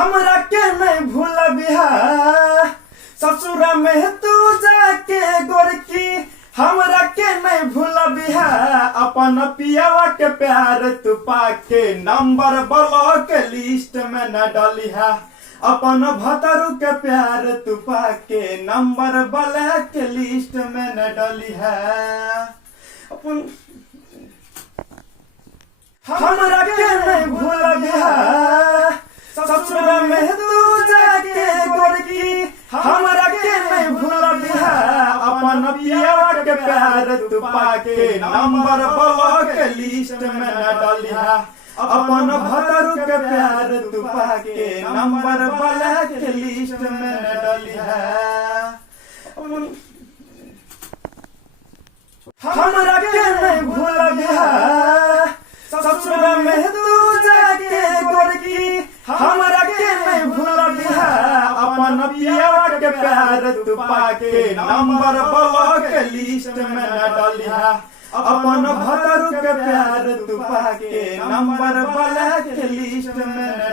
हमरा के नहीं भूलबिहा ससुरा में तू जाके गोरकी हमरा के नहीं भूलबिहा अपन पियावा के प्यार तू पाके नंबर ब्लॉक लिस्ट में न डलिहा अपन भतरू के प्यार तू पाके नंबर ब्लॉक लिस्ट में न डलिहा अपन हमरा के नहीं भूलबिहा ससुरा में तू जाके गोरकी हमरा के नहीं भूलबिहा अपन पियावा के प्यार तू पाके नंबर ब्लॉक लिस्ट में न डलिहा अपन भतरू के प्यार तू पाके नंबर ब्लॉक लिस्ट में न डलिहा हमरा के नहीं भूलबिहा ससुरा में तू जाके गोरकी हमरा के नहीं भूलबिहा अपन पियावा के प्यार तू पाके नंबर ब्लॉक लिस्ट में न डलिहा अपन भतरू के प्यार तू पाके नंबर ब्लॉक लिस्ट में न